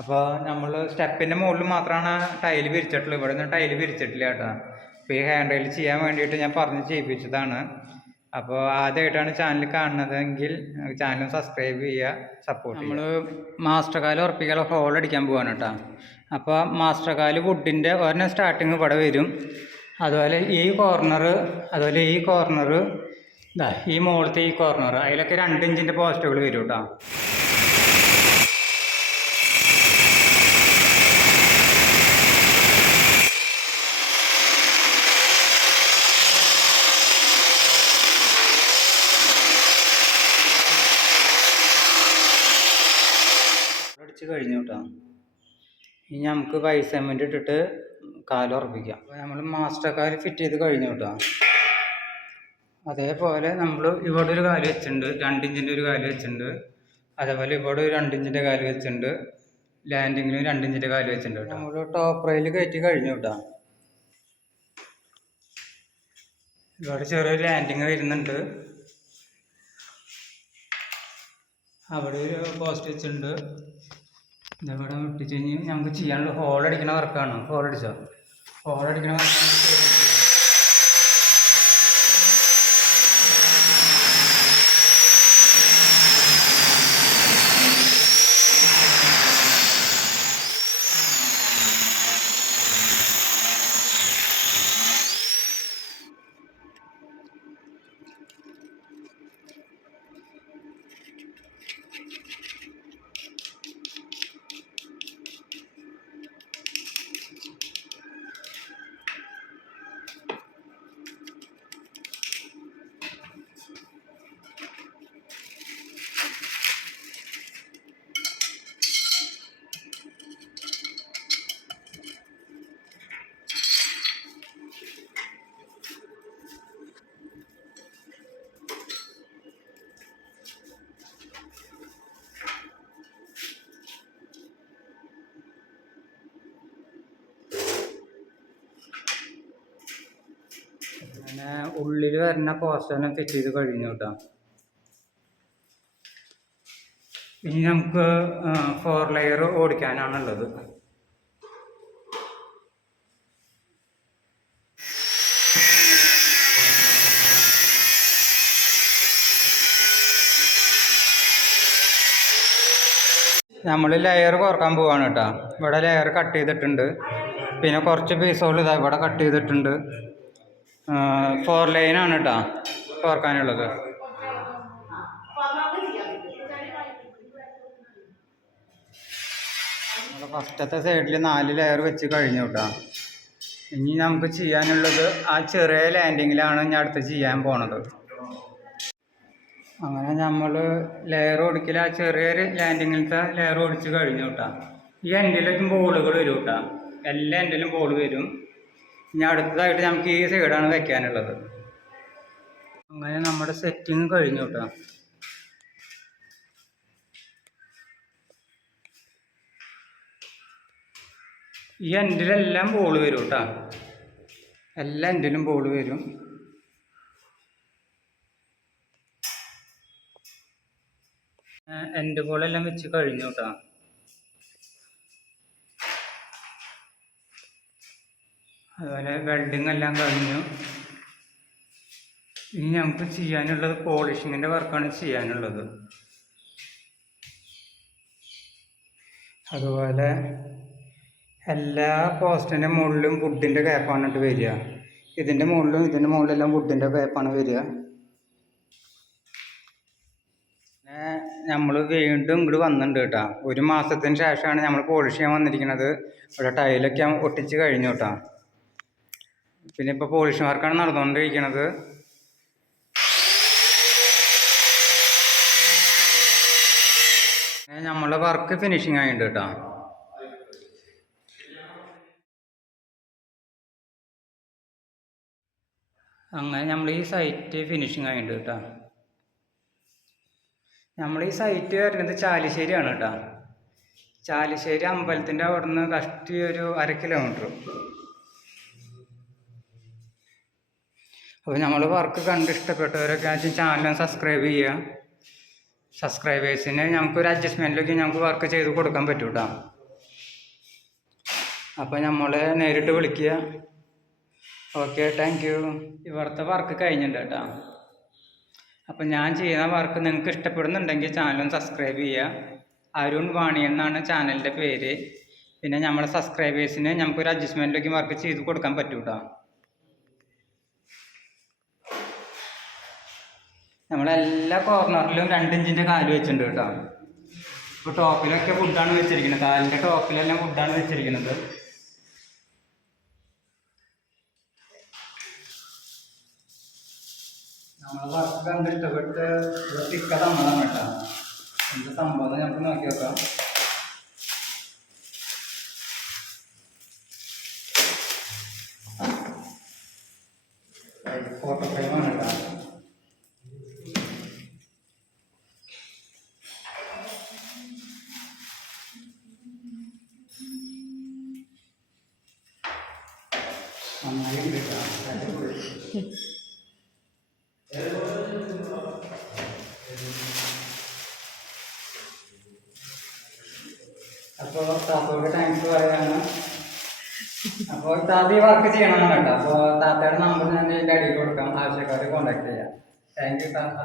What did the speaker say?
അപ്പോൾ നമ്മൾ സ്റ്റെപ്പിന്റെ മുകളിൽ മാത്രമാണ് ടൈൽ വിരിച്ചിട്ടുള്ളത് ഇവിടെ നിന്ന് ടൈൽ വിരിച്ചിട്ടില്ല കേട്ടോ. അപ്പോൾ ഈ ഹാൻഡ് റെയിൽ ചെയ്യാൻ വേണ്ടിയിട്ട് ഞാൻ പറഞ്ഞ് ചെയ്യിപ്പിച്ചതാണ്. അപ്പോൾ ആദ്യമായിട്ടാണ് ചാനൽ കാണുന്നതെങ്കിൽ ചാനൽ സബ്സ്ക്രൈബ് ചെയ്യുക സപ്പോർട്ട് നമ്മൾ മാസ്റ്റർ കാൽ ഉറപ്പിക്കാനുള്ള ഹോൾ അടിക്കാൻ പോവാണ് കേട്ടോ. അപ്പോൾ മാസ്റ്റർ കാൽ വുഡിന്റെ ഒരെണ്ണം സ്റ്റാർട്ടിങ് ഇവിടെ വരും. അതുപോലെ ഈ കോർണർ അതുപോലെ ഈ കോർണർ ഈ മുകളിലത്തെ ഈ കോർണർ അതിലൊക്കെ രണ്ട് ഇഞ്ചിന്റെ പോസ്റ്റുകൾ വരും കേട്ടോ. അടിച്ച് കഴിഞ്ഞു കേട്ടോ ഇനി നമുക്ക് പൈസ സെമെന്റ് ഇട്ടിട്ട് കാലുറപ്പിക്കാം അപ്പോൾ നമ്മൾ മാസ്റ്റർ കാൽ ഫിറ്റ് ചെയ്ത് കഴിഞ്ഞു കേട്ടോ അതേപോലെ നമ്മൾ ഇവിടെ ഒരു കാൽ വെച്ചിട്ടുണ്ട്. രണ്ട് ഇഞ്ചിന്റെ ഒരു കാൽ വെച്ചിട്ടുണ്ട്. അതേപോലെ ഇവിടെ ഒരു രണ്ട് ഇഞ്ചിന്റെ കാൽ വെച്ചിട്ടുണ്ട്. ലാൻഡിങ്ങിനും രണ്ട് ഇഞ്ചിന്റെ കാൽ വെച്ചിട്ടുണ്ട് കേട്ടോ നമ്മൾ ടോപ്പ് റെയിൽ കയറ്റി കഴിഞ്ഞു കേട്ടോ ഇവിടെ ചെറിയൊരു ലാൻഡിങ് വരുന്നുണ്ട്. അവിടെ ഒരു പോസ്റ്റ് വെച്ചിട്ടുണ്ട്. ഇതവിടെ ഒട്ടിച്ച് കഴിഞ്ഞ് നമുക്ക് ചെയ്യാനുള്ള ഹോൾ അടിക്കണ വർക്കാണ് ഹോൾ അടിച്ചോ? ഹോൾ അടിക്കണ വർക്കാണ് ഉള്ളിൽ വരുന്ന പോസ്റ്ററിനെ ഫിറ്റ് ചെയ്ത് കഴിഞ്ഞു കേട്ടോ ഇനി നമുക്ക് ഫോർ ലെയർ ഓടിക്കാനാണുള്ളത്. നമ്മൾ ലെയർ കുറയ്ക്കാൻ പോവാണ് കേട്ടോ ഇവിടെ ലെയർ കട്ട് ചെയ്തിട്ടുണ്ട്. പിന്നെ കുറച്ച് പീസുകൾ ഇതാ ഇവിടെ കട്ട് ചെയ്തിട്ടുണ്ട്. ഫോർ ലൈനാണ് കേട്ടോ ഓർക്കാനുള്ളത്. ഫസ്റ്റത്തെ സൈഡിൽ നാല് ലെയർ വെച്ച് കഴിഞ്ഞു കേട്ടോ ഇനി നമുക്ക് ചെയ്യാനുള്ളത് ആ ചെറിയ ലാൻഡിങ്ങിലാണ് ഞാൻ അടുത്ത് ചെയ്യാൻ പോണത്. അങ്ങനെ നമ്മൾ ലെയർ ഓടിക്കൽ ആ ചെറിയൊരു ലാൻഡിങ്ങിലത്തെ ലെയർ ഓടിച്ച് കഴിഞ്ഞു കേട്ടോ ഈ എൻഡിലേക്കും ബോളുകൾ വരും കേട്ടോ എല്ലാ എൻഡിലും ബോൾ വരും. ഇനി അടുത്തതായിട്ട് നമുക്ക് ഈ സൈഡാണ് വെക്കാനുള്ളത്. അങ്ങനെ നമ്മുടെ സെറ്റിംഗ് കഴിഞ്ഞു കേട്ടോ. ഈ എൻഡിലെല്ലാം ബോൾ വരും കേട്ടോ. എല്ലാ എൻഡിലും ബോൾ വരും. എൻഡ് ബോളെല്ലാം വെച്ച് കഴിഞ്ഞു കേട്ടോ. അതുപോലെ വെൽഡിങ് എല്ലാം കഴിഞ്ഞു. ഇനി നമുക്ക് ചെയ്യാനുള്ളത് പോളിഷിങ്ങിന്റെ വർക്കാണ് ചെയ്യാനുള്ളത്. അതുപോലെ എല്ലാ പോസ്റ്റിന്റെ മുകളിലും വുഡിന്റെ ക്യാപ്പാണ് വരിക. ഇതിന്റെ മുകളിലും ഇതിന്റെ മുകളിലെല്ലാം വുഡിന്റെ ക്യാപ്പാണ് വരിക. പിന്നെ നമ്മൾ വീണ്ടും ഇങ്ങോട്ട് വന്നിട്ടുണ്ട് കേട്ടോ. ഒരു മാസത്തിന് ശേഷമാണ് നമ്മൾ പോളിഷ് ചെയ്യാൻ വന്നിരിക്കുന്നത് ഇവിടെ ടൈലൊക്കെ ഒട്ടിച്ച് കഴിഞ്ഞു കേട്ടോ. പിന്നെ ഇപ്പോൾ പോളിഷ് വർക്കാണ് നടന്നുകൊണ്ടിരിക്കുന്നത് നമ്മളെ വർക്ക് ഫിനിഷിങ് ആയിട്ടുണ്ട് കേട്ടോ അങ്ങനെ നമ്മൾ ഈ സൈറ്റ് ഫിനിഷിങ് ആയിട്ടുണ്ട് കേട്ടോ നമ്മൾ ഈ സൈറ്റ് വരുന്നത് ചാലിശ്ശേരിയാണ് കേട്ടോ ചാലിശ്ശേരി അമ്പലത്തിന്റെ അവിടെ നിന്ന് കഷ്ടി ഒരു അര കിലോമീറ്റർ അപ്പോൾ നമ്മൾ വർക്ക് കണ്ട് ഇഷ്ടപ്പെട്ടവരൊക്കെ ആ ചാനൽ സബ്സ്ക്രൈബ് ചെയ്യുക സബ്സ്ക്രൈബേഴ്സിന് ഒരു അഡ്ജസ്റ്റ്മെന്റിലൊക്കെ ഞങ്ങൾക്ക് വർക്ക് ചെയ്ത് കൊടുക്കാൻ പറ്റും കേട്ടോ അപ്പോൾ നമ്മളെ നേരിട്ട് വിളിക്കുക. ഓക്കെ താങ്ക് യു ഇവിടുത്തെ വർക്ക് കഴിഞ്ഞിട്ടുണ്ട് കേട്ടോ. അപ്പം ഞാൻ ചെയ്യുന്ന വർക്ക് നിങ്ങൾക്ക് ഇഷ്ടപ്പെടുന്നുണ്ടെങ്കിൽ ചാനൽ സബ്സ്ക്രൈബ് ചെയ്യുക അരുൺ വാണി എന്നാണ് ചാനലിന്റെ പേര്. പിന്നെ നമ്മളെ സബ്സ്ക്രൈബേഴ്സിന് നമുക്കൊരു അഡ്ജസ്റ്റ്മെന്റിലേക്ക് വർക്ക് ചെയ്ത് കൊടുക്കാൻ പറ്റും നമ്മളെല്ലാ കോർണറിലും രണ്ട് ഇഞ്ചിന്റെ കാൽ വെച്ചിട്ടുണ്ട് കേട്ടോ. ഇപ്പോൾ ടോപ്പിലൊക്കെ വുഡാണ് വെച്ചിരിക്കുന്നത്. കാലിന്റെ ടോപ്പിലെല്ലാം വുഡാണ് വെച്ചിരിക്കുന്നത്. നമ്മൾ വർക്ക് കണ്ട് ഇഷ്ടപ്പെട്ട് ഇവിടെ തന്നതാണ് കേട്ടോ. എന്ത് സംഭവം നമുക്ക് നോക്കി നോക്കാം നന്നായി. അപ്പോൾ താത്തോട് താങ്ക്സ് പറയാണ് അപ്പോൾ താത്ത ഈ വർക്ക് ചെയ്യണമെന്ന് കേട്ടോ അപ്പോൾ താത്തയുടെ നമ്പർ ഞാൻ ഇതിന്റെ അടിയിൽ കൊടുക്കാം. ആവശ്യക്കാരെ കോൺടാക്ട് ചെയ്യാം. താങ്ക് യു താത്ത.